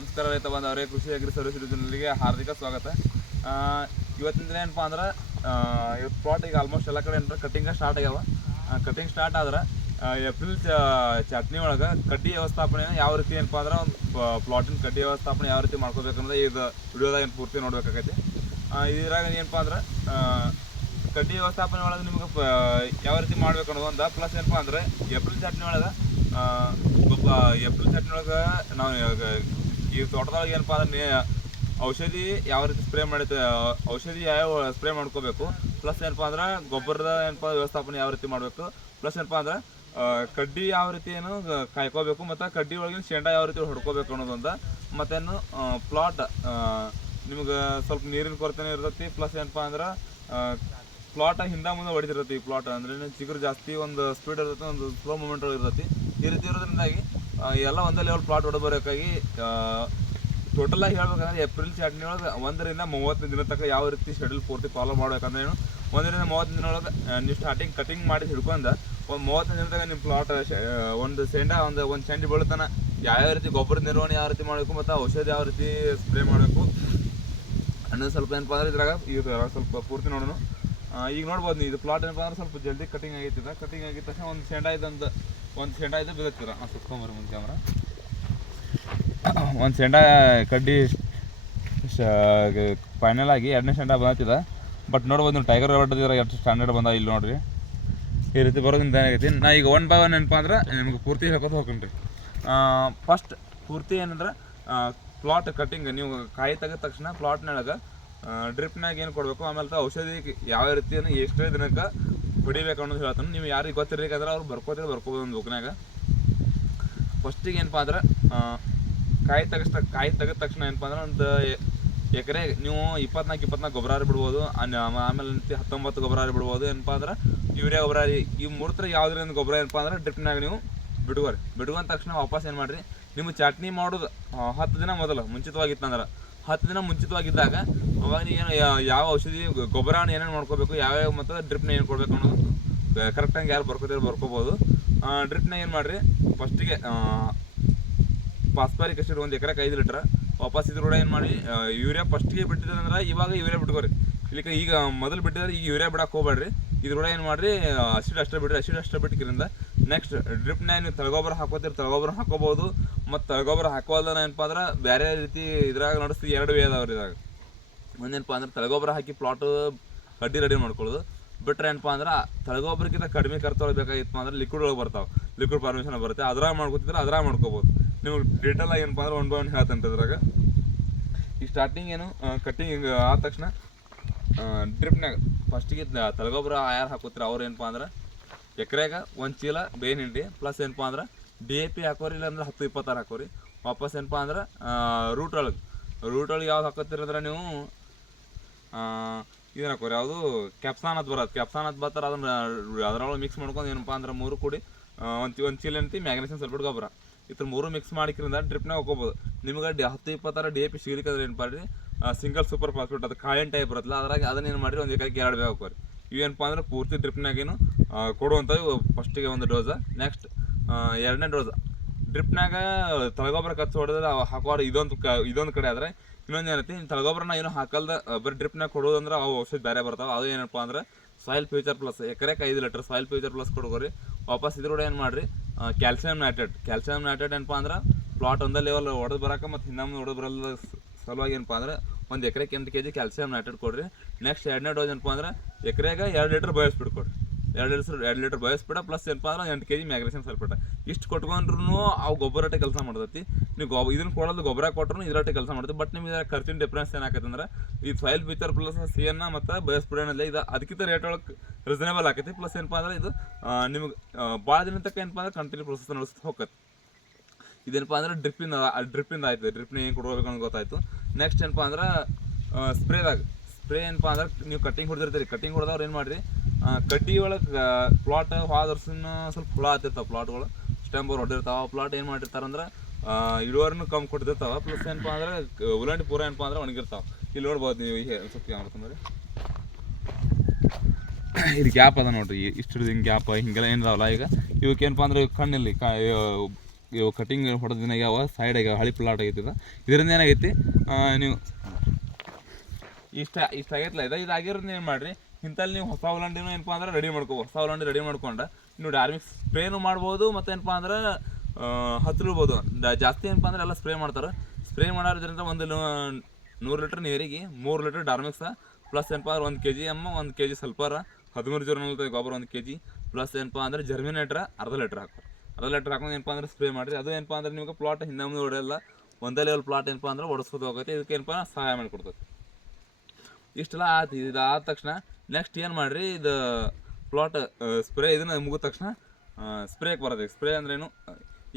ನಮಸ್ಕಾರ ರೈತ ಬಾಂಧವರೇ ಕೃಷಿ ಅಗ್ರಿ ಸರ್ವಿಸ್ ಯೋಜನೆಗೆ ಹಾರ್ದಿಕ ಸ್ವಾಗತ. ಇವತ್ತಿನ ದಿನ ಏನಪ್ಪ ಅಂದ್ರೆ ಇವತ್ತು ಪ್ಲಾಟ್ ಈಗ ಆಲ್ಮೋಸ್ಟ್ ಎಲ್ಲ ಕಡೆ ಏನಂದ್ರೆ ಕಟಿಂಗ್ ಸ್ಟಾರ್ಟ್ ಆಗ್ಯಾವ. ಕಟಿಂಗ್ ಸ್ಟಾರ್ಟ್ ಆದ್ರೆ ಏಪ್ರಿಲ್ ಚಟ್ನಿ ಒಳಗೆ ಕಡ್ಡಿ ವ್ಯವಸ್ಥಾಪನೆ ಯಾವ ರೀತಿ ಏನಪ್ಪ ಅಂದ್ರೆ, ಒಂದು ಪ್ಲಾಟಿನ ಕಡ್ಡಿ ವ್ಯವಸ್ಥಾಪನೆ ಯಾವ ರೀತಿ ಮಾಡ್ಕೋಬೇಕು ಅನ್ನೋದು ಇದು ವಿಡಿಯೋದಾಗ ಏನು ಪೂರ್ತಿ ನೋಡ್ಬೇಕಾಗೈತಿ. ಇದ್ರಾಗ ಏನಪ್ಪ ಅಂದ್ರೆ ಕಡ್ಡಿ ವ್ಯವಸ್ಥಾಪನೆ ಒಳಗೆ ನಿಮ್ಗೆ ಯಾವ ರೀತಿ ಮಾಡ್ಬೇಕು ಅನ್ನೋದು ಒಂದು. ಪ್ಲಸ್ ಏನಪ್ಪ ಅಂದ್ರೆ ಏಪ್ರಿಲ್ ಚಟ್ನಿ ಒಳಗೆ ಒಬ್ಬ ಏಪ್ರಿಲ್ ಚಟ್ನಿ ಒಳಗೆ ನಾವು ಈ ತೋಟದೊಳಗೆ ಏನಪ್ಪ ಅಂದ್ರೆ ಔಷಧಿ ಯಾವ ರೀತಿ ಸ್ಪ್ರೇ ಮಾಡಿದ ಔಷಧಿ ಯಾವ ಸ್ಪ್ರೇ ಮಾಡ್ಕೋಬೇಕು, ಪ್ಲಸ್ ಏನಪ್ಪ ಅಂದ್ರೆ ಗೊಬ್ಬರದ ಏನಪ್ಪ ವ್ಯವಸ್ಥಾಪನೆ ಯಾವ ರೀತಿ ಮಾಡಬೇಕು, ಪ್ಲಸ್ ಏನಪ್ಪ ಅಂದ್ರೆ ಕಡ್ಡಿ ಯಾವ ರೀತಿ ಏನು ಕಾಯ್ಕೋಬೇಕು, ಮತ್ತು ಕಡ್ಡಿ ಒಳಗಿನ ಶೇಂಡಾ ಯಾವ ರೀತಿ ಹೊಡ್ಕೋಬೇಕು ಅನ್ನೋದೊಂದು, ಮತ್ತೇನು ಪ್ಲಾಟ್ ನಿಮ್ಗೆ ಸ್ವಲ್ಪ ನೀರಿನ ಕೊರತೆನೇ ಇರ್ತೈತಿ, ಪ್ಲಸ್ ಏನಪ್ಪ ಅಂದ್ರೆ ಪ್ಲಾಟ್ ಹಿಂದ ಮುಂದೆ ಹೊಡಿತಿರ್ತೈತಿ ಈ ಪ್ಲಾಟ್ ಅಂದ್ರೆ ಚಿಗುರು ಜಾಸ್ತಿ ಒಂದು ಸ್ಪೀಡ್ ಇರ್ತೈತಿ, ಒಂದು ಸ್ಲೋ ಮೂಮೆಂಟ್ ಇರ್ತೈತಿ, ಈ ರೀತಿ ಇರೋದ್ರಿಂದಾಗಿ ಎಲ್ಲ ಒಂದೇ ಲೆವೆಲ್ ಪ್ಲಾಟ್ ಹೊಡಬರಬೇಕಾಗಿ ಟೋಟಲ್ ಆಗಿ ಹೇಳ್ಬೇಕಂದ್ರೆ ಏಪ್ರಿಲ್ ಚಾಟ್ನಿ ಒಳಗೆ ಒಂದರಿಂದ ಮೂವತ್ತು ದಿನ ತನಕ ಯಾವ ರೀತಿ ಶೆಡ್ಯೂಲ್ ಪೂರ್ತಿ ಫಾಲೋ ಮಾಡ್ಬೇಕಂದ್ರೆ ಏನು, ಒಂದರಿಂದ ಮೂವತ್ತು ದಿನ ಒಳಗೆ ನೀವು ಸ್ಟಾರ್ಟಿಂಗ್ ಕಟಿಂಗ್ ಮಾಡಿ ಹಿಡ್ಕೊಂಡು ಒಂದು ಮೂವತ್ತು ದಿನದಾಗ ನಿಮ್ಮ ಪ್ಲಾಟ್ ಒಂದು ಸೆಂಡ ಒಂದು ಒಂದು ಸೆಂಡಿ ಬೀಳ್ತಾನ ಯಾವ್ಯಾವ ರೀತಿ ಗೊಬ್ಬರ ನಿರ್ವಹಣೆ ಯಾವ ರೀತಿ ಮಾಡಬೇಕು ಮತ್ತು ಔಷಧಿ ಯಾವ ರೀತಿ ಸ್ಪ್ರೇ ಮಾಡಬೇಕು. ಅನ್ನೋದು ಸ್ವಲ್ಪ ಏನಪ್ಪ ಅಂದ್ರೆ ಇದ್ರಾಗ, ಈಗ ಸ್ವಲ್ಪ ಪೂರ್ತಿ ನೋಡೋಣ. ಈಗ ನೋಡ್ಬೋದು ನೀವು, ಇದು ಪ್ಲಾಟ್ ಏನಪ್ಪ ಅಂದ್ರೆ ಸ್ವಲ್ಪ ಜಲ್ದಿ ಕಟಿಂಗ್ ಆಗೈತಿದೆ ಕಟಿಂಗ್ ಆಗಿದ ತಕ್ಷಣ ಒಂದು ಸೆಂಡ ಇದೊಂದು ಒಂದು ಸೆಂಡ ಇದು ಬಿದ್ದತ್ತಿರ ಹಾಂ, ಸುತ್ಕೊಂಬರ್ರಿ ಮುಂದೆ ಕ್ಯಾಮ್ರಾ ಒಂದು ಸೆಂಡ ಕಡ್ಡಿ ಫೈನಲ್ ಆಗಿ ಎರಡನೇ ಸೆಂಡ ಬಂದಿದೆ ಬಟ್ ನೋಡ್ಬೋದು ನೀವು ಟೈಗರ್ ಹೊಡೆದಿರ ಎಷ್ಟು ಸ್ಟ್ಯಾಂಡರ್ಡ್ ಬಂದ ಇಲ್ಲಿ ನೋಡ್ರಿ. ಈ ರೀತಿ ಬರೋದ್ರಿಂದ ಏನಾಗೈತಿ? ನಾ ಈಗ ಒನ್ ಬೈ ಒನ್ ಏನಪ್ಪ ಅಂದ್ರೆ ನಿಮ್ಗೆ ಪೂರ್ತಿ ಹೇಳ್ಕೊತ ಹೋಗ್ತೀನಿ ರೀ. ಫಸ್ಟ್ ಪೂರ್ತಿ ಏನಂದ್ರೆ ಪ್ಲಾಟ್ ಕಟ್ಟಿಂಗ್ ನೀವು ಕಾಯಿ ತೆಗೆದ ತಕ್ಷಣ ಪ್ಲಾಟ್ನೊಳಗೆ ಡ್ರಿಪ್ನಾಗ ಏನು ಕೊಡಬೇಕು? ಆಮೇಲೆ ಔಷಧಿ ಯಾವ ರೀತಿಯನ್ನು ಎಷ್ಟೇ ದಿನಕ್ಕೆ ಹೊಡಿಬೇಕು ಅನ್ನೋದು ಹೇಳ್ತಾನೆ. ನೀವು ಯಾರಿಗೆ ಗೊತ್ತಿರ್ಬೇಕಂದ್ರೆ ಅವ್ರು ಬರ್ಕೋತೀರಿ ಬರ್ಕೋಬೋದು ಒಂದು ಬುಕ್ನಾಗ. ಫಸ್ಟಿಗೆ ಏನಪ್ಪ ಅಂದ್ರೆ ಕಾಯಿ ತೆಗಿಸ್ ಕಾಯಿ ತೆಗೆದ ತಕ್ಷಣ ಏನಪ್ಪ ಅಂದ್ರೆ ಒಂದು ಎಕರೆ, ನೀವು ಇಪ್ಪತ್ನಾಲ್ಕು ಇಪ್ಪತ್ನಾಲ್ಕು ಗೊಬ್ಬರ ಬಿಡ್ಬೋದು ಆಮೇಲೆ ಹತ್ತೊಂಬತ್ತು ಗೊಬ್ಬರ ಬಿಡ್ಬೋದು, ಏನಪ್ಪ ಅಂದ್ರೆ ಯೂರಿಯಾ ಗೊಬ್ಬರ ಈ ಮೂರ್ತ್ರ ಯಾವುದ್ರಿಂದ ಗೊಬ್ಬರ ಏನಪ್ಪ ಅಂದ್ರೆ ಡ್ರಿಪ್ನಾಗ ನೀವು ಬಿಡುವರಿ. ಬಿಡುವಂತ ತಕ್ಷಣ ವಾಪಸ್ ಏನು ಮಾಡಿರಿ? ನಿಮ್ಮ ಚಟ್ನಿ ಮಾಡೋದು ಹತ್ತು ದಿನ ಮೊದಲು, ಮುಂಚಿತವಾಗಿತ್ತಂದ್ರೆ ಹತ್ತು ದಿನ ಮುಂಚಿತವಾಗಿದ್ದಾಗ ಅವಾಗ ಏನು ಯಾವ ಔಷಧಿ, ಗೊಬ್ಬರನ ಏನೇನು ಮಾಡ್ಕೋಬೇಕು, ಯಾವ್ಯಾವ ಮತ್ತು ಡ್ರಿಪ್ನ ಏನು ಕೊಡಬೇಕು ಅನ್ನೋದು ಕರೆಕ್ಟಾಗಿ ಯಾರು ಬರ್ಕೋತೀರಿ ಬರ್ಕೋಬೋದು. ಡ್ರಿಪ್ನ ಏನು ಮಾಡಿರಿ ಫಸ್ಟಿಗೆ ಪಾಸ್ಪಾರಿಕ್ ಅಷ್ಟು ಒಂದು ಎಕರೆಗೆ ಐದು ಲೀಟ್ರ್, ವಾಪಸ್ ಇದ್ರ ಕೂಡ ಏನು ಮಾಡಿ ಯೂರಿಯಾ ಫಸ್ಟಿಗೆ ಬಿಟ್ಟಿದ್ರೆ ಅಂದ್ರೆ ಇವಾಗ ಯೂರಿಯಾ ಬಿಟ್ಕೋರಿ. ಇಲ್ಲಿ ಈಗ ಮೊದಲು ಬಿಟ್ಟಿದ್ರೆ ಈಗ ಯೂರಿಯಾ ಬಿಡಕ್ಕೆ ಹೋಗ್ಬೇಡ್ರಿ ಇದ್ರ ಕೂಡ ಏನು ಮಾಡಿರಿ ಅಸಿಡ್ ಅಷ್ಟೇ ಬಿಡ್ರಿ. ಅಸಿಡ್ ಅಷ್ಟೇ ಬಿಟ್ಟಿದ್ರಿಂದ ನೆಕ್ಸ್ಟ್ ಡ್ರಿಪ್ನ ನೀವು ತಳಗೊಬ್ಬರ ಹಾಕೋತೀರಿ, ತಳಗೊಬ್ಬರ ಹಾಕೋಬೋದು. ಮತ್ತು ತಳಗೊಬ್ಬರ ಹಾಕೋಲ್ದನ ಏನಪ್ಪ ಅಂದ್ರೆ ಬೇರೆ ರೀತಿ ಇದ್ರಾಗ ನಡೆಸ್ತೀವಿ ಎರಡು ವೇ ಅದಾವ್ರಿ ಇದಾಗ ಒಂದೇನಪ್ಪ ಅಂದ್ರೆ ತಳಗೊಬ್ಬರ ಹಾಕಿ ಪ್ಲಾಟ್ ಕಡ್ಡಿ ರೆಡಿ ಮಾಡ್ಕೊಳ್ಳೋದು ಬಿಟ್ರೆ ಏನಪ್ಪ ಅಂದ್ರೆ ತಳಗೊಬ್ಬರಕ್ಕಿಂತ ಕಡಿಮೆ ಖರ್ಚು ಬೇಕಾಗಿತ್ತು ಅಂದ್ರೆ ಲಿಕ್ವಿಡ್ ಒಳಗೆ ಬರ್ತಾವೆ. ಲಿಕ್ವಿಡ್ ಪರ್ಮಿಷನ್ ಬರುತ್ತೆ. ಅದ್ರಾಗ ಮಾಡ್ಕೊತಿದ್ರೆ ಅದ್ರಾಗ ಮಾಡ್ಕೋಬೋದು. ನೀವು ಡೀಟೇಲ್ ಆಗಿ ಏನಪ್ಪ ಅಂದ್ರೆ ಒನ್ ಬೈ ಒನ್ ಹೇಳ್ತಂತ ಇದ್ರಾಗ. ಈ ಸ್ಟಾರ್ಟಿಂಗ್ ಏನು ಕಟ್ಟಿಂಗ್ ಆದ ತಕ್ಷಣ ಡ್ರಿಪ್ನಾಗ ಫಸ್ಟಿಗೆ ತಳಗೊಬ್ಬರ ಯಾರು ಹಾಕೋತಿರ ಅವ್ರು ಏನಪ್ಪ ಅಂದ್ರೆ ಎಕರೆಗೆ ಒಂದು ಚೀಲ ಬೇನ್ ಹಿಂಡಿ ಪ್ಲಸ್ ಏನಪ್ಪ ಅಂದ್ರೆ ಡಿ ಎ ಪಿ ಹಾಕೋರಿ ಇಲ್ಲಾಂದ್ರೆ ಹತ್ತು ಇಪ್ಪತ್ತಾರು ಹಾಕೋರಿ. ವಾಪಸ್ ಏನಪ್ಪ ಅಂದ್ರೆ ರೂಟ್ ಒಳಗೆ. ರೂಟ್ ಒಳಗೆ ಯಾವ್ದು ಹಾಕತ್ತಿರಂದ್ರೆ ನೀವು ಇದನ್ನ ಹಾಕೋರಿ. ಯಾವುದು ಕ್ಯಾಪ್ಸಾನ್ ಅಂತ ಬರೋದು ಕ್ಯಾಪ್ಸಾನ್ ಅಂತ ಬರ್ತಾರೆ, ಅದನ್ನ ಅದರೊಳಗೆ ಮಿಕ್ಸ್ ಮಾಡ್ಕೊಂಡು ಏನಪ್ಪ ಅಂದ್ರೆ ಮೂರು ಕೂಡಿ ಒಂದು ಒಂದು ಚೀಲ ಅಂತಿ ಮ್ಯಾಗ್ನೇಷನ್ ಸಲ್ಫೇಟ್ ಗೊಬ್ಬರ. ಇದ್ರ ಮೂರು ಮಿಕ್ಸ್ ಮಾಡಿಕ್ರಿಂದ ಡ್ರಿಪ್ನಾಗ ಹೋಗ್ಬೋದು ನಿಮ್ಗೆ ಡಿ, ಹತ್ತು ಇಪ್ಪತ್ತಾರ ಡಿ ಎ ಪಿ ಸಿಗ್ಲಿಕ್ಕಂದ್ರೆ ಏನು ಮಾಡ್ರಿ ಸಿಂಗಲ್ ಸೂಪರ್ ಫಾಸ್ಫೇಟ್ ಅದು ಕಾಯನ್ ಟೈಪ್ ಬರುತ್ತಲ್ಲ, ಅದ್ರಾಗ ಅದನ್ನ ಏನು ಮಾಡಿರಿ, ಒಂದು ಎಕರೆಗೆ ಎರಡು ಬೇಕು ಹಾಕೋರಿ. ಇವೇನಪ್ಪ ಅಂದ್ರೆ ಪೂರ್ತಿ ಡ್ರಿಪ್ನಾಗೇನು ಕೊಡುವಂಥವು ಫಸ್ಟಿಗೆ ಒಂದು ಡೋಸ ನೆಕ್ಸ್ಟ್ ಎರಡನೇ ಡೋಸ್ ಡ್ರಿಪ್ನಾಗ ತಳಗೊಬ್ಬರ ಹೊಡೆದ್ರೆ ಅವು ಹಾಕೋರು ಇದೊಂದು ಕ, ಇದೊಂದು ಕಡೆ ಆದರೆ ಇನ್ನೊಂದು ಏನೈತಿ ತಳಗೊಬ್ಬರನ ಏನು ಹಾಕಲ್ದ ಬರೀ ಡ್ರಿಪ್ನಾಗ ಕೊಡೋದಂದ್ರೆ ಅವು ಔಷಧಿ ಬೇರೆ ಬರ್ತಾವೆ. ಅದು ಏನಪ್ಪ ಅಂದ್ರೆ ಸಾಯಿಲ್ ಫ್ಯೂಚರ್ ಪ್ಲಸ್ ಎಕರೆಗೆ ಐದು ಲೀಟರ್ ಸಾಯಿಲ್ ಫ್ಯೂಚರ್ ಪ್ಲಸ್ ಕೊಡ್ಕೋರಿ. ವಾಪಸ್ ಇದ್ರ ಕೂಡ ಏನು ಮಾಡಿರಿ ಕ್ಯಾಲ್ಸಿಯಂ ನೈಟ್ರೇಟ್ ಕ್ಯಾಲ್ಸಿಯಂ ನೈಟ್ರೇಟ್ ಏನಪ್ಪ ಅಂದ್ರೆ ಪ್ಲಾಟ್ ಒಂದೇ ಲೆವೆಲ್ ಹೊಡೆದು ಬರೋಕೆ ಮತ್ತು ಹಿಂದೊಮ್ಮೆ ಹೊಡೆದು ಬರಲ್ಲ ಸಲುವಾಗಿ ಏನಪ್ಪ ಅಂದ್ರೆ ಒಂದು ಎಕರೆಗೆ ಎಂಟು ಕೆ ಜಿ ಕ್ಯಾಲ್ಸಿಯಂ ನೈಟ್ರೇಟ್ ಕೊಡ್ರಿ. ನೆಕ್ಸ್ಟ್ ಎರಡನೇ ಡೋಸ್ ಏನಪ್ಪ ಅಂದ್ರೆ ಎಕರೆಗೆ ಎರಡು ಲೀಟ್ರ್ ಬಯಸ್ಬಿಟ್ಟು ಕೊಡ್ರಿ. ಎರಡು ಲೀಟರ್ ಎರಡು ಲೀಟರ್ ಬಯಸ್ಬೇಡ ಪ್ಲಸ್ ಏನಪ್ಪ ಅಂದ್ರೆ ಎಂಟು ಕೆ ಜಿ ಮ್ಯಾಗ್ನೇಷಿಯಂ ಸಲ್ಫೇಟ್ ಇಷ್ಟು ಕೊಟ್ಕೊಂಡ್ರು ಅವು ಗೊಬ್ಬರಟ್ಟೆ ಕೆಲಸ ಮಾಡ್ತೈತಿ. ನೀವು ಗೊಬ್ಬ ಇದನ್ನ ಕೊಡೋದು ಗೊಬ್ಬರ ಕೊಟ್ಟರು ಇದರಟ್ಟೆ ಕೆಲಸ ಮಾಡ್ತೀವಿ ಬಟ್ ನಿಮಗೆ ಇದರ ಖರ್ಚಿನ ಡಿಫ್ರೆನ್ಸ್ ಏನಾಗತ್ತೆ ಅಂದ್ರೆ, ಈ ಫೈಲ್ ಫೀಚರ್ ಪ್ಲಸ್ ಸಿ ಎನ್ನ ಮತ್ತು ಬಯಸ್ಬಿಡೋಣಿಲ್ಲ ಇದು ಅದಕ್ಕಿಂತ ರೇಟ್ ಒಳಗೆ ರೀಸನೇಬಲ್ ಆಕೈತಿ. ಪ್ಲಸ್ ಏನಪ್ಪ ಅಂದ್ರೆ ಇದು ನಿಮ್ಗೆ ಭಾಳ ದಿನ ತಕ್ಕ ಏನಪ್ಪ ಅಂದ್ರೆ ಕಂಟಿನ್ಯೂ ಪ್ರೊಸೆಸ್ ನಡೆಸ್ತಾ ಹೋಗತ್ತೆ ಇದೇನಪ್ಪ ಅಂದ್ರೆ ಡ್ರಿಪ್ಪಿಂದ ಡ್ರಿಪ್ಪಿಂದ ಆಯ್ತು. ಡ್ರಿಪ್ನ ಏನು ಕೊಡ್ಬೇಕು ಅಂತ ಗೊತ್ತಾಯ್ತು. ನೆಕ್ಸ್ಟ್ ಏನಪ್ಪ ಅಂದ್ರೆ ಸ್ಪ್ರೇದಾಗ ಸ್ಪ್ರೇ ಏನಪ್ಪ ಅಂದ್ರೆ, ನೀವು ಕಟ್ಟಿಂಗ್ ಹೊಡೆದಿರ್ತೀರಿ. ಕಟ್ಟಿಂಗ್ ಹೊಡೆದವ್ರು ಏನು ಮಾಡಿರಿ ಕಡ್ಡಿ ಒಳಗೆ ಪ್ಲಾಟ್ ಹೋದ ವರ್ಷನ ಸ್ವಲ್ಪ ಹುಳ ಹತ್ತಿರ್ತಾವೆ ಪ್ಲಾಟ್ಗಳು ಸ್ಟೆಂಬರ್ ಹೊಡೆದಿರ್ತಾವೆ ಪ್ಲಾಟ್ ಏನು ಮಾಡಿರ್ತಾರಂದ್ರೆ ಇಳುವರಿನೂ ಕಮ್ಮಿ ಕೊಡ್ತಿರ್ತಾವೆ. ಪ್ಲಸ್ ಏನಪ್ಪ ಅಂದ್ರೆ ಉಲಾಂಡಿ ಪೂರ ಏನಪ್ಪ ಅಂದ್ರೆ ಒಣಗಿರ್ತಾವೆ. ಇಲ್ಲಿ ನೋಡ್ಬೋದು ನೀವು ಸ್ವಲ್ಪ ಕ್ಯಾಮ್ರಾ ಇದು ಗ್ಯಾಪ್ ಅದ ನೋಡ್ರಿ ಇಷ್ಟು ಹಿಂಗೆ ಗ್ಯಾಪ್, ಹಿಂಗೆಲ್ಲ ಏನಿದಾವಲ್ಲ ಈಗ. ಇವಕ್ಕೆ ಏನಪ್ಪ ಅಂದ್ರೆ ಕಣ್ಣಲ್ಲಿ ಕಾ ಕಟಿಂಗ್ ಹೊಡೆದಿನ ಯಾವ ಸೈಡ್ ಆಗ್ಯಾವ ಹಳಿ ಪ್ಲಾಟ್ ಆಗೈತಿ ಇದು. ಇದರಿಂದ ಏನಾಗೈತಿ ನೀವು ಇಷ್ಟ ಇಷ್ಟ ಆಗೈತಲ್ಲ ಇದು ಇದಾಗಿರೋದ್ರಿಂದ ಏನು ಮಾಡ್ರಿ ಇಂಥಲ್ಲಿ ನೀವು ಹೊಸ ಉಲ್ಲಂಡಿನೂ ಏನಪ್ಪ ಅಂದ್ರೆ ರೆಡಿ ಮಾಡ್ಕೋ ಹೊಸ ರೆಡಿ ಮಾಡ್ಕೊಂಡು ನೀವು ಡಾರ್ಮಿಕ್ ಸ್ಪ್ರೇನು ಮಾಡ್ಬೋದು, ಮತ್ತು ಏನಪ್ಪ ಅಂದ್ರೆ ಹತ್ತಿರ್ಬೋದು ಜಾಸ್ತಿ ಏನಪ್ಪ ಅಂದ್ರೆ ಎಲ್ಲ ಸ್ಪ್ರೇ ಮಾಡ್ತಾರೆ. ಸ್ಪ್ರೇ ಮಾಡೋದ್ರಿಂದ ಒಂದು ನೂರು ಲೀಟ್ರ್ ನೀರಿಗೆ, ಮೂರು ಲೀಟ್ರ್ ಡಾರ್ಮಿಕ್ಸ ಪ್ಲಸ್ ಏನಪ್ಪ ಅಂದ್ರೆ ಒಂದು ಕೆ ಜಿ ಎಮ್ಮ ಒಂದು ಕೆ ಜಿ ಸಲ್ಪರ ಹದಿಮೂರು ಜೀರೋ ಗೊಬ್ಬರ ಒಂದು ಕೆ ಜಿ ಪ್ಲಸ್ ಏನಪ್ಪ ಅಂದ್ರೆ ಜರ್ಮಿನೇಟ್ರ ಅರ್ಧ ಲೀಟ್ರ್ ಹಾಕೋ ಅರ್ಧ ಲೀಟ್ರ್ ಹಾಕೊಂಡು ಏನಪ್ಪ ಅಂದ್ರೆ ಸ್ಪ್ರೇ ಮಾಡಿರಿ. ಅದು ಏನಪ್ಪ ಅಂದ್ರೆ ನಿಮಗೆ ಪ್ಲಾಟ್ ಹಿಂದೆ ಮುಂದೆ ಹೊಡೆಯಲ್ಲ, ಒಂದೇ ಲೆವೆಲ್ ಪ್ಲಾಟ್ ಏನಪ್ಪ ಅಂದ್ರೆ ಓಡಿಸ್ಬೋದು ಹೋಗುತ್ತೆ. ಇದಕ್ಕೆ ಏನಪ್ಪ ಸಹಾಯ ಮಾಡಿಕೊಡ್ತದೆ. ಇಷ್ಟೆಲ್ಲ ಆಯ್ತು. ಇದಾದ ತಕ್ಷಣ ನೆಕ್ಸ್ಟ್ ಏನು ಮಾಡಿರಿ? ಇದು ಪ್ಲಾಟ್ ಸ್ಪ್ರೇ ಇದನ್ನ ಮುಗಿದ ತಕ್ಷಣ ಸ್ಪ್ರೇಗೆ ಬರೋದು ಸ್ಪ್ರೇ ಅಂದ್ರೇನು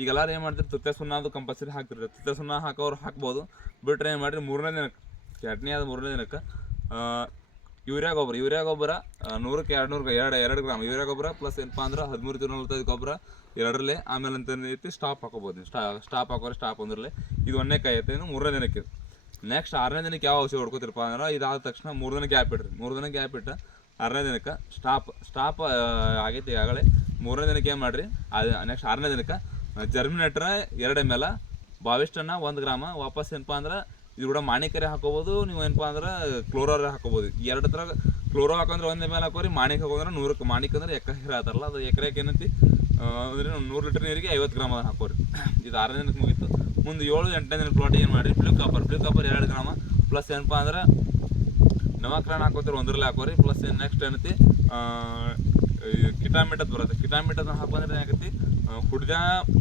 ಈಗ ಎಲ್ಲರೂ ಏನು ಮಾಡ್ತೀರಿ? ತುತ್ತೆ ಸುಣ್ಣ ಅದು ಕಂಪಲ್ಸರಿ ಹಾಕ್ತಿರ್ತಾರೆ. ತುತ್ತೆ ಸುಣ್ಣ ಹಾಕೋರು ಹಾಕ್ಬೋದು. ಬಿಟ್ರೆ ಏನು ಮಾಡಿರಿ? ಮೂರನೇ ದಿನಕ್ಕೆ, ಚಟ್ನಿ ಆದ ಮೂರನೇ ದಿನಕ್ಕೆ ಯೂರಿಯಾ ಗೊಬ್ಬರ. ಯೂರಿಯಾ ಗೊಬ್ಬರ ನೂರಕ್ಕೆ ಎರಡು ನೂರು ಎರಡು ಎರಡು ಗ್ರಾಮ್ ಯೂರಿಯಾ ಗೊಬ್ಬರ ಪ್ಲಸ್ ಏನಪ್ಪ ಅಂದ್ರೆ ಹದಿಮೂರು ಜೀರೋ ನಲ್ವತ್ತೈದು ಗೊಬ್ಬರ ಎರಡರಲ್ಲೇ. ಆಮೇಲೆ ಅಂತ ಐತಿ ಸ್ಟಾಪ್ ಹಾಕೋಬೋದು ಸ್ಟಾ ಸ್ಟಾಪ್ ಹಾಕೋರೆ ಸ್ಟಾಪ್ ಅಂದ್ರಲ್ಲೇ ಇದು ಒಂದನೇ ಕಾಯಿ ಐತೆ ಮೂರನೇ ದಿನಕ್ಕೆ. ನೆಕ್ಸ್ಟ್ ಆರನೇ ದಿನಕ್ಕೆ ಯಾವ ಔಷಧಿ ಹೊಡ್ಕೋತಿರಪ್ಪ ಅಂದ್ರೆ ಇದಾದ ತಕ್ಷಣ ಮೂರು ದಿನ ಗ್ಯಾಪ್ ಇಡ್ರಿ. ಮೂರು ದಿನ ಗ್ಯಾಪ್ ಇಟ್ಟು ಆರನೇ ದಿನಕ್ಕೆ ಸ್ಟಾಪ್ ಸ್ಟಾಪ್ ಆಗೈತಿ ಈಗಾಗಲೇ ಮೂರನೇ ದಿನಕ್ಕೆ ಏನು ಮಾಡಿರಿ? ಅದು ನೆಕ್ಸ್ಟ್ ಆರನೇ ದಿನಕ್ಕೆ ಜರ್ಮಿನೇಟ್ರ ಎರಡು ಎಂ ಎಲ್ ಬಾವಿಸ್ಟನ್ನ ಒಂದು ಗ್ರಾಮ, ವಾಪಸ್ ಏನಪ್ಪ ಅಂದ್ರೆ ಇದು ಕೂಡ ಮಾಣಿಕರೆ ಹಾಕೋಬೋದು, ನೀವು ಏನಪ್ಪ ಅಂದ್ರೆ ಕ್ಲೋರೋರೇ ಹಾಕೋಬೋದು. ಎರಡು ಥರ ಕ್ಲೋರೋ ಹಾಕೊಂಡ್ರೆ ಒಂದು ಎಂ ಎಲ್ ಹಾಕೋರಿ, ಮಾಣಿಕ್ ಹಾಕೋಂದ್ರೆ ನೂರಕ್ಕೆ, ಮಾಣಿಕ್ ಅಂದ್ರೆ ಎಕ್ಕ ಹೀರ ಆತಾರಲ್ಲ ಅದು ಎಕರೆಗೆ ಏನಂತಿ ಅಂದ್ರೆ ನೂರು ಲೀಟರ್ ನೀರಿಗೆ ಐವತ್ತು ಗ್ರಾಮ್ ಹಾಕೋರಿ. ಇದು ಆರನೇ ದಿನಕ್ಕೆ ಮುಗೀತು. ಮುಂದೆ ಏಳು, ಎಂಟನೇ ದಿನ ಪ್ಲಾಟ್ ಏನು ಮಾಡಿ ಫ್ಲೂ ಕಾಪರ್ ಫ್ಲೂ ಕಾಪರ್ ಎರಡು ಗ್ರಾಮ. ಪ್ಲಸ್ ಏನಪ್ಪ ಅಂದ್ರೆ ನವಕ್ರಾಣ ಹಾಕೋತಿರ, ಒಂದರಲ್ಲಿ ಹಾಕೋರಿ. ಪ್ಲಸ್ ನೆಕ್ಸ್ಟ್ ಏನೈತಿ? ಕಿಟಾಮಿಟದ್ ಬರುತ್ತೆ. ಕಿಟಾಮಿಟದ್ ಹಾಕೊಂಡ್ರೆ ಏನಾಗೈತಿ? ಹುಡ್ದ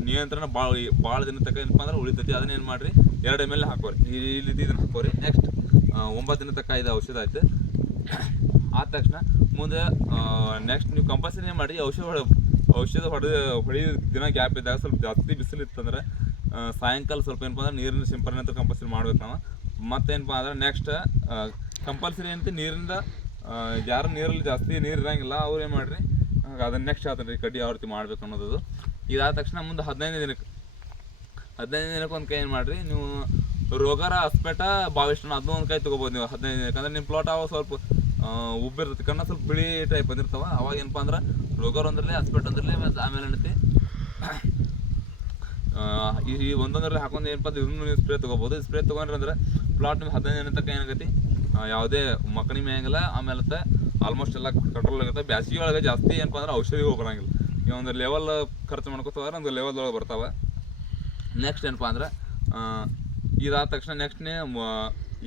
ನಿಯಂತ್ರಣ ಭಾಳ ಭಾಳ ದಿನ ತನಕ ಏನಪ್ಪ ಅಂದ್ರೆ ಉಳಿತೈತಿ. ಅದನ್ನ ಏನು ಮಾಡಿರಿ? ಎರಡು ಎಂ ಎಲ್ ಹಾಕೋರಿ. ಈ ರೀತಿ ಇದನ್ನು ಹಾಕೋರಿ. ನೆಕ್ಸ್ಟ್ ಒಂಬತ್ತು ದಿನ ತನಕ ಇದು ಔಷಧ ಆಯ್ತು ಆದ ತಕ್ಷಣ ಮುಂದೆ ನೆಕ್ಸ್ಟ್ ನೀವು ಕಂಪಲ್ಸರಿ ಏನು ಮಾಡಿ ಔಷಧ ಹೊಡೆ, ಔಷಧ ಹೊಡೆದ, ಹೊಡೆಯ ದಿನ ಗ್ಯಾಪ್ ಇದ್ದಾಗ ಸ್ವಲ್ಪ ಜಾಸ್ತಿ ಬಿಸಿಲು ಇತ್ತಂದ್ರೆ ಸಾಯಂಕಾಲ ಸ್ವಲ್ಪ ಏನಪ್ಪ ಅಂದ್ರೆ ನೀರಿನ ಸಿಂಪರಣೆ ಅಂತ ಕಂಪಲ್ಸರಿ ಮಾಡ್ಬೇಕು ನಾವು. ಮತ್ತೇನಪ್ಪ ಅಂದ್ರೆ ನೆಕ್ಸ್ಟ್ ಕಂಪಲ್ಸರಿ ಏನಂತ? ನೀರಿಂದ ಯಾರು ನೀರಲ್ಲಿ ಜಾಸ್ತಿ ನೀರು ಇರಂಗಿಲ್ಲ, ಅವ್ರು ಏನು ಮಾಡ್ರಿ? ಅದನ್ನ ನೆಕ್ಸ್ಟ್ ಆತನ್ರಿ, ಕಡ್ಡಿ ಯಾವ ರೀತಿ ಮಾಡ್ಬೇಕು ಅನ್ನೋದು ಇದಾದ ತಕ್ಷಣ ಮುಂದೆ ಹದಿನೈದು ದಿನಕ್ಕೆ ಹದಿನೈದು ದಿನಕ್ಕೆ ಒಂದು ಕೈ ಏನು ಮಾಡ್ರಿ? ನೀವು ರೋಗರ ಹಸ್ಪೆಟ ಬಾವಿಷ್ಟನ ಅದನ್ನೂ ಒಂದು ಕೈ ತೊಗೋಬೋದು ನೀವು ಹದಿನೈದು ದಿನಕ್ಕೆ ಅಂದ್ರೆ ನಿಮ್ಮ ಪ್ಲಾಟ್ ಅವಾಗ ಸ್ವಲ್ಪ ಉಬ್ಬಿರ್ತೈತಿ ಕಣ್ಣ ಸ್ವಲ್ಪ ಬಿಳಿ ಟೈಪ್ ಬಂದಿರ್ತಾವ. ಅವಾಗ ಏನಪ್ಪ ಅಂದ್ರೆ ರೋಗರ್ ಅಂದ್ರಲ್ಲೇ ಹಸ್ಪೇಟ್ ಅಂದ್ರಲ್ಲೇ ಮತ್ತು ಆಮೇಲೆ ಏನೈತಿ? ಈ ಒಂದೊಂದರಲ್ಲಿ ಹಾಕೊಂಡು ಏನಪ್ಪ ಅಂದ್ರೆ ಇದನ್ನು ನೀವು ಸ್ಪ್ರೇ ತೊಗೋಬೋದು. ಸ್ಪ್ರೇ ತೊಗೊಂಡ್ರೆ ಅಂದ್ರೆ ಪ್ಲಾಟ್ ನಿಮ್ಗೆ ಹದಿನೈದು ದಿನ ತನಕ ಏನಾಗೈತಿ ಯಾವುದೇ ಮಕ್ಕಳಿ ಮೇಯಂಗಿಲ್ಲ ಆಮೇಲೆ ಆಲ್ಮೋಸ್ಟ್ ಎಲ್ಲ ಕಂಟ್ರೋಲ್ ಆಗುತ್ತೆ. ಬ್ಯಾಸಿಗೆ ಒಳಗೆ ಜಾಸ್ತಿ ಏನಪ್ಪ ಅಂದ್ರೆ ಔಷಧಿ ಬರಂಗಿಲ್ಲ. ಈ ಒಂದು ಲೆವೆಲ್ ಖರ್ಚು ಮಾಡ್ಕೊತ ಹೋದ್ರೆ ಒಂದು ಲೆವೆಲ್ ಒಳಗೆ ಬರ್ತಾವೆ. ನೆಕ್ಸ್ಟ್ ಏನಪ್ಪ ಅಂದ್ರೆ ಇದಾದ ತಕ್ಷಣ ನೆಕ್ಸ್ಟ್ನೇ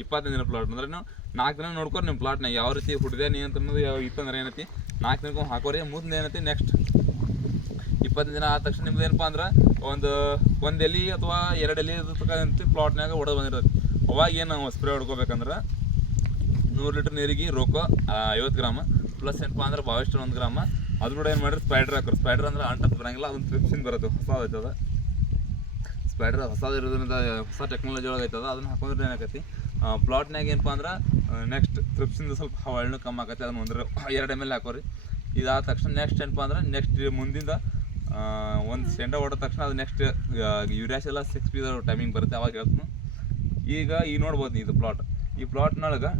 ಇಪ್ಪತ್ತೈದು ದಿನ ಪ್ಲಾಟ್ ಅಂದ್ರೆ ನೀವು ನಾಲ್ಕು ದಿನ ನೋಡ್ಕೊಂಡು ನಿಮ್ಮ ಪ್ಲಾಟ್ನ ಯಾವ ರೀತಿ ಹುಡ್ದೆ ನೀ ಯಾವ ಇತ್ತಂದ್ರೆ ಏನೈತಿ? ನಾಲ್ಕು ದಿನಕ್ಕೆ ಹಾಕೋರಿ ಮುಂದೆ ಏನೈತಿ? ನೆಕ್ಸ್ಟ್ ಇಪ್ಪತ್ತು ದಿನ ಆದ ತಕ್ಷಣ ನಿಮ್ದು ಏನಪ್ಪ ಅಂದ್ರೆ ಒಂದು ಒಂದು ಎಲೆ ಅಥವಾ ಎರಡು ಎಲೆ ಅಂತ ಪ್ಲಾಟ್ನಾಗ ಹೊಡೆದು ಬಂದಿರೋದು ಅವಾಗ ಏನು ನಾವು ಸ್ಪ್ರೇ ಹೊಡ್ಕೋಬೇಕಂದ್ರೆ ನೂರು ಲೀಟ್ರ್ ನೀರಿಗೆ ರೋಕೋ ಐವತ್ತು ಗ್ರಾಮ. ಪ್ಲಸ್ ಏನಪ್ಪ ಅಂದ್ರೆ ಭಾವಿಷ್ಟು ಒಂದು ಗ್ರಾಮ. ಅದು ಕೂಡ ಏನು ಮಾಡಿರಿ ಸ್ಪೈಡ್ರ್ ಹಾಕೋರು. ಸ್ಪೈಡ್ರ್ ಅಂದ್ರೆ ಅಂಟ ಬರೋಂಗಿಲ್ಲ, ಅದೊಂದು ಫಿಫ್ಟಿನ್ ಬರುತ್ತೆ ಆಯ್ತದ ಸ್ಪೈಡರ್ ಹೊಸದು ಇರೋದ್ರಿಂದ ಹೊಸ ಟೆಕ್ನಾಲಜಿ ಒಳಗೆ ಐತದ, ಅದನ್ನ ಹಾಕೊಂಡ್ರೆ ಏನಾಗತ್ತೆ ಪ್ಲಾಟ್ನಾಗ ಏನಪ್ಪ ಅಂದ್ರೆ ನೆಕ್ಸ್ಟ್ ಟ್ರಿಪ್ಸಿಂದ ಸ್ವಲ್ಪ ಹಳ್ಳು ಕಮ್ಮಿ ಆಗತ್ತೆ ಅದನ್ನ ಒಂದ್ರ, ಎರಡು ಎಂ ಎಲ್ ಹಾಕೋರಿ. ಇದಾದ ತಕ್ಷಣ ನೆಕ್ಸ್ಟ್ ಏನಪ್ಪ ಅಂದ್ರೆ ನೆಕ್ಸ್ಟ್ ಮುಂದಿಂದ ಒಂದು ಸೆಂಡ ಹೊಡೆದ ತಕ್ಷಣ ಅದು ನೆಕ್ಸ್ಟ್ ಯೂರಿಯಾಸ್ ಎಲ್ಲ ಸಿಕ್ಸ್ ಪಿ ಟೈಮಿಂಗ್ ಬರುತ್ತೆ, ಅವಾಗ ಹೇಳ್ತೀನಿ. ಈಗ ಈಗ ನೋಡ್ಬೋದು ಇದು ಪ್ಲಾಟ್ ಈ ಪ್ಲಾಟ್ನೊಳಗೆ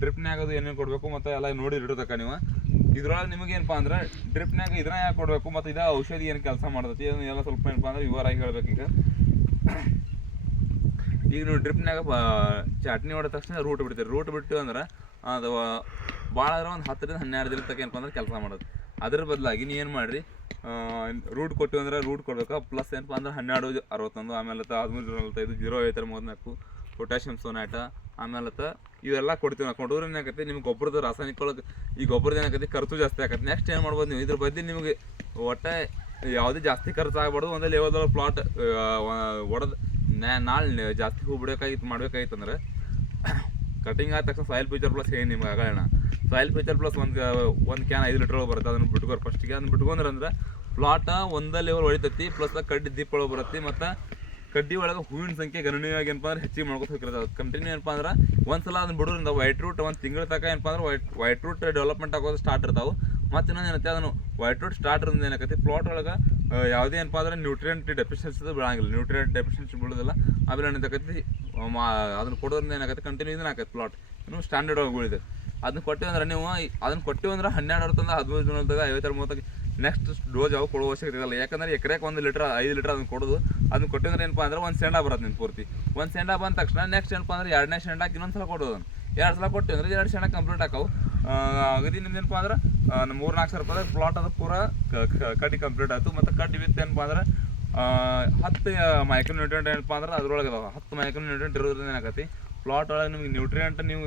ಡ್ರಿಪ್ನಾಗ ಅದು ಏನೇನು ಕೊಡಬೇಕು ಮತ್ತು ಎಲ್ಲ ನೋಡಿ ಇಡತಕ್ಕ ನೀವು? ಇದ್ರೊಳಗೆ ನಿಮಗೆ ಏನಪ್ಪ ಅಂದ್ರೆ ಡ್ರಿಪ್ನಾಗ ಇದನ್ನ ಯಾಕೆ ಕೊಡಬೇಕು ಮತ್ತು ಇದು ಔಷಧಿ ಏನು ಕೆಲಸ ಮಾಡ್ತೈತಿ? ಎಲ್ಲ ಸ್ವಲ್ಪ ಏನಪ್ಪ ಅಂದ್ರೆ ವಿವರಾಗಿ ಹೇಳ್ಬೇಕು ಈಗ. ಈಗ ನೀವು ಡ್ರಿಪ್ನಾಗ ಚಟ್ನಿ ಹೊಡೆದ ತಕ್ಷಣ ರೂಟ್ ಬಿಡ್ತೀರಿ. ರೂಟ್ ಬಿಟ್ಟು ಅಂದ್ರೆ ಅದು ಭಾಳ ಅಂದ್ರೆ ಒಂದು ಹತ್ತರಿಂದ ಹನ್ನೆರಡು ದಿನ ತಕ್ಕ ಏನಪ್ಪ ಅಂದ್ರೆ ಕೆಲಸ ಮಾಡೋದು ಅದ್ರ ಬದಲಾಗಿ ನೀ ಏನು ಮಾಡಿರಿ? ರೂಟ್ ಕೊಟ್ಟಿವಿ ಅಂದ್ರೆ ರೂಟ್ ಕೊಡ್ಬೇಕು. ಪ್ಲಸ್ ಏನಪ್ಪ ಅಂದ್ರೆ ಹನ್ನೆರಡು ಅರವತ್ತೊಂದು, ಆಮೇಲೆ ಹದಿಮೂರು ನಲ್ವತ್ತೈದು, ಜೀರೋ ಐತರ ಮೂವತ್ನಾಲ್ಕು ಪೊಟ್ಯಾಷಿಯಂ ಸೋನಾಟ ಆಮೇಲೆ ಇವೆಲ್ಲ ಕೊಡ್ತೀವಿ ನಾವು ಕೊಡೋರು ಏನಾಗತ್ತೆ ನಿಮ್ಗೆ ಗೊಬ್ಬರದ ರಾಸಾಯನಿಕ ಒಳಗೆ, ಈ ಗೊಬ್ಬರದ ಏನಾಗತ್ತೆ ಖರ್ಚು ಜಾಸ್ತಿ ಆಗತ್ತೆ ನೆಕ್ಸ್ಟ್ ಏನು ಮಾಡ್ಬೋದು ನೀವು? ಇದ್ರ ಬದಲು ನಿಮಗೆ ಒಟ್ಟೆ ಯಾವುದೇ ಜಾಸ್ತಿ ಖರ್ಚು ಆಗ್ಬಾರ್ದು. ಒಂದೇ ಲೆವೆಲ್ ಪ್ಲಾಟ್ ಒಡೆದು ನಾಳೆ ಜಾಸ್ತಿ ಹೂ ಬಿಡಬೇಕಾಗಿತ್ತು, ಮಾಡ್ಬೇಕಾಗಿತ್ತು ಅಂದ್ರೆ ಕಟಿಂಗ್ ಆದ ತಕ್ಷಣ ಸಾಯಿಲ್ ಫ್ಯೂಚರ್ ಪ್ಲಸ್ ಏನು ನಿಮ್ಗೆ ಆಗೋಣ ಸಾಯಿಲ್ ಫೀಚರ್ ಪ್ಲಸ್ ಒಂದು ಒಂದು ಕ್ಯಾನ್ ಐದು ಲೀಟರ್ ಬರುತ್ತೆ. ಅದನ್ನು ಬಿಟ್ಕೋರು ಫಸ್ಟಿಗೆ ಅದನ್ನ ಬಿಟ್ಕೊಂಡ್ರೆ ಅಂದ್ರೆ ಪ್ಲಾಟ ಒಂದೇ ಲೆವೆಲ್ ಹೊಳಿತೈತಿ ಪ್ಲಸ್ ಕಡ್ಡಿ ದೀಪ ಒಳಗೆ ಬರುತ್ತೆ. ಮತ್ತು ಕಡ್ಡಿ ಒಳಗೆ ಹೂವಿನ ಸಂಖ್ಯೆ ಗಣನೀಯವಾಗಿ ಏನಪ್ಪ ಅಂದ್ರೆ ಹೆಚ್ಚಿಗೆ ಮಾಡ್ಕೊತ ಹೋಗಿರ್ತದೆ ಕಂಟಿನ್ಯೂ ಏನಪ್ಪ ಅಂದ್ರೆ ಒಂದ್ಸಲ ಅದನ್ನ ಬಿಡೋದ್ರಿಂದ ವೈಟ್ ರೂಟ್ ಒಂದು ತಿಂಗಳ ತನಕ ಏನಪ್ಪ ಅಂದ್ರೆ ವೈಟ್ ವೈಟ್ ರೂಟ್ ಡೆವಲಪ್ಮೆಂಟ್ ಆಗೋದು ಸ್ಟಾರ್ಟ್ ಇರ್ತಾವೆ. ಮತ್ತು ಇನ್ನೊಂದು ಏನೈತೆ ಅದನ್ನು ವೈಟ್ ರೂಟ್ ಸ್ಟಾರ್ಟ್ ಇರೋದ್ರಿಂದ ಏನಾಗತ್ತೆ ಪ್ಲಾಟ್ ಒಳಗೆ ಯಾವುದೇ ಏನಪ್ಪ ಅಂದ್ರೆ ನ್ಯೂಟ್ರಿಯೆಂಟ್ ಡೆಫಿಷಿಯನ್ಸಿ ಬೀಳಂಗಿಲ್ಲ ನ್ಯೂಟ್ರಿಯೆಂಟ್ ಡೆಫಿಷಿಯನ್ಸಿ ಬೀಳೋದಿಲ್ಲ. ಆಮೇಲೆ ಏನಾಗತಿ ಅದನ್ನ ಕೊಡೋದ್ರಿಂದ ಏನಾಗುತ್ತೆ ಕಂಟಿನ್ಯೂ ಇದನ್ನ ಆಕೈತೆ ಪ್ಲಾಟ್ ಇನ್ನು ಸ್ಟ್ಯಾಂಡರ್ಡ್ ಆಗಿ ಉಳಿದೆ ಅದನ್ನ ಕೊಟ್ಟಿವಿ ಅಂದ್ರೆ ನೀವು ಅದನ್ನ ಕೊಟ್ಟಿವಿ ಅಂದ್ರೆ ಹನ್ನೆರಡು ಅರ್ತಂದ ಹದಿಮೂರು ದಿನದಾಗ ಐವತ್ತೆರಡು ಮೂವತ್ತಕ್ಕೆ ನೆಕ್ಸ್ಟ್ ಡೋಸ್ ಯಾವ ಕೊಡುವ ಅವಶ್ಯಕತೆ ಇರಲ್ಲ. ಯಾಕಂದ್ರೆ ಎಕರೆಗೆ ಒಂದು ಲೀಟರ್ ಐದು ಲೀಟರ್ ಅದನ್ನ ಕೊಡೋದು. ಅದನ್ನ ಕೊಟ್ಟಿದ್ರೆ ಏನಪ್ಪ ಅಂದ್ರೆ ಒಂದು ಸೆಂಡ ಬರುತ್ತೆ ನಿಮ್ಮ ಪೂರ್ತಿ. ಒಂದು ಸೆಂಡಾ ಬಂದ ತಕ್ಷಣ ನೆಕ್ಸ್ಟ್ ಏನಪ್ಪ ಅಂದ್ರೆ ಎರಡನೇ ಸೆಂಡಾಗಿ ಇನ್ನೊಂದು ಸಲ ಕೊಡೋದು ಎರಡು ಸಲ ಕೊಟ್ಟಿವಿ ಅಂದ್ರೆ ಎರಡು ಸೆಂಡ ಕಂಪ್ಲೀಟ್ ಹಾಕವು ಅಗದಿ ನಿಮ್ದು ಏನಪ್ಪ ಅಂದ್ರೆ ಮೂರು ನಾಲ್ಕು ಸಾವಿರ ರೂಪಾಯಿ ಪ್ಲಾಟ್ ಅದು ಪೂರ ಕಡ್ಡಿ ಕಂಪ್ಲೀಟ್ ಆಯ್ತು. ಮತ್ತು ಕಡ್ಡಿ ವಿತ್ ಏನಪ್ಪ ಅಂದ್ರೆ ಹತ್ತು ಮೈಕ್ರೋ ನ್ಯೂಟ್ರಿಯೆಂಟ್ ಏನಪ್ಪ ಅಂದ್ರೆ ಅದ್ರೊಳಗೆ ಅದಾವ. ಹತ್ತು ಮೈಕ್ರೋ ನ್ಯೂಟ್ರಿಯೆಂಟ್ ಇರೋದ್ರಿಂದ ಏನಾಗತ್ತೆ ಪ್ಲಾಟ್ ಒಳಗೆ ನಿಮ್ಗೆ ನ್ಯೂಟ್ರಿಯೆಂಟ್ ನೀವು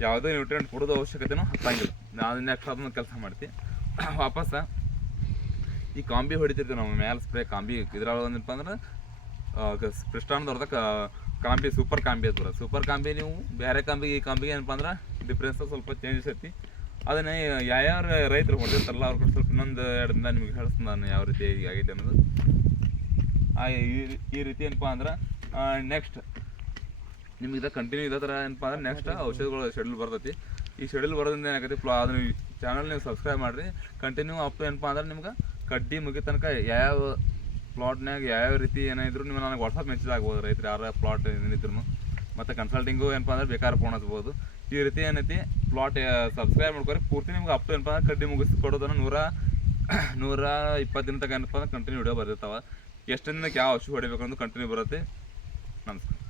ಯಾವುದೇ ನ್ಯೂಟ್ರಿಯೆಂಟ್ ಕೊಡೋದು ಅವಶ್ಯಕತೆನೂ ಹತ್ತಂಗಿಲ್ಲ. ನಾನು ನೆಕ್ಸ್ಟ್ ಅದನ್ನ ಕೆಲಸ ಮಾಡ್ತಿ. ವಾಪಸ್ ಈ ಕಾಂಬಿ ಹೊಡಿತಿರ್ತೀವಿ ನಾವು ಮೇಲೆ ಸ್ಪ್ರೇ ಕಾಂಬಿ. ಇದ್ರೊಳಗೆ ಏನಪ್ಪ ಅಂದ್ರೆ ಸ್ಪ್ರಿಸ್ಟಾನ್ದವ್ರದ ಕಾಂಬಿ ಸೂಪರ್ ಕಾಂಬಿ ಅದು ಸೂಪರ್ ಕಾಂಬಿ ನೀವು ಬೇರೆ ಕಾಂಬಿಗೆ ಈ ಕಾಂಬಿಗೆ ಏನಪ್ಪ ಅಂದ್ರೆ ಡಿಫ್ರೆನ್ಸ್ ಸ್ವಲ್ಪ ಚೇಂಜಸ್ ಐತಿ ಅದನ್ನೇ ಯಾವ್ಯಾವ ರೈತರು ಹೊಡೆದಿರ್ತಾರಲ್ಲ ಅವ್ರಿಗೆ ಸ್ವಲ್ಪ ಇನ್ನೊಂದು ಎರಡರಿಂದ ನಿಮ್ಗೆ ಹೇಳ್ತೀನಿ ನಾನು ಯಾವ ರೀತಿ ಆಗೈತೆ ಅನ್ನೋದು. ಈ ರೀತಿ ಏನಪ್ಪ ಅಂದ್ರೆ ನೆಕ್ಸ್ಟ್ ನಿಮ್ಗೆ ಇದು ಕಂಟಿನ್ಯೂ ಇದೇ ಥರ ಏನಪ್ಪ ಅಂದ್ರೆ ನೆಕ್ಸ್ಟ್ ಔಷಧಗಳು ಶೆಡ್ಯೂಲ್ ಬರ್ತೈತಿ. ಈ ಶೆಡ್ಯೂಲ್ ಬರೋದ್ರಿಂದ ಏನಾಗೈತಿ ಪ್ಲಾ ಅದನ್ನ ಚಾನಲ್ ನೀವು ಸಬ್ಸ್ಕ್ರೈಬ್ ಮಾಡಿರಿ. ಕಂಟಿನ್ಯೂ ಅಪ್ ಏನಪ್ಪ ಅಂದ್ರೆ ನಿಮ್ಗೆ ಕಡ್ಡಿ ಮುಗಿದ ತನಕ ಯಾವ ಪ್ಲಾಟ್ನಾಗ ಯಾವ್ಯಾವ ರೀತಿ ಏನಿದ್ರು ನೀವು ನನಗೆ ವಾಟ್ಸಪ್ ಮೆಸೇಜ್ ಆಗ್ಬೋದು ರೈತರು, ಯಾರ ಪ್ಲಾಟ್ ಏನಿದ್ರು ಮತ್ತು ಕನ್ಸಲ್ಟಿಂಗು ಏನಪ್ಪ ಅಂದ್ರೆ ಬೇಕಾದ್ರೆ ಫೋನ್ ಹಚ್ಬೋದು. ಈ ರೀತಿ ಏನೈತಿ ಪ್ಲಾಟ್ ಸಬ್ಸ್ಕ್ರೈಬ್ ಮಾಡ್ಕೊರಿ. ಪೂರ್ತಿ ನಿಮ್ಗೆ ಅಪ್ ಏನಪ್ಪ ಅಂದ್ರೆ ಕಡ್ಡಿ ಮುಗಿಸಿ ಕೊಡೋದನ್ನು ನೂರ ನೂರ ಇಪ್ಪತ್ತು ದಿನ ತನಕ ಏನಪ್ಪ ಅಂದ್ರೆ ಕಂಟಿನ್ಯೂ ವಿಡಿಯೋ ಬರ್ತಿರ್ತಾವೆ ಎಷ್ಟು ದಿನಕ್ಕೆ ಯಾವ ಔಷಧಿ ಹೊಡಿಬೇಕು ಅಂದ್ರೆ ಕಂಟಿನ್ಯೂ ಬರುತ್ತೆ. ನಮಸ್ಕಾರ.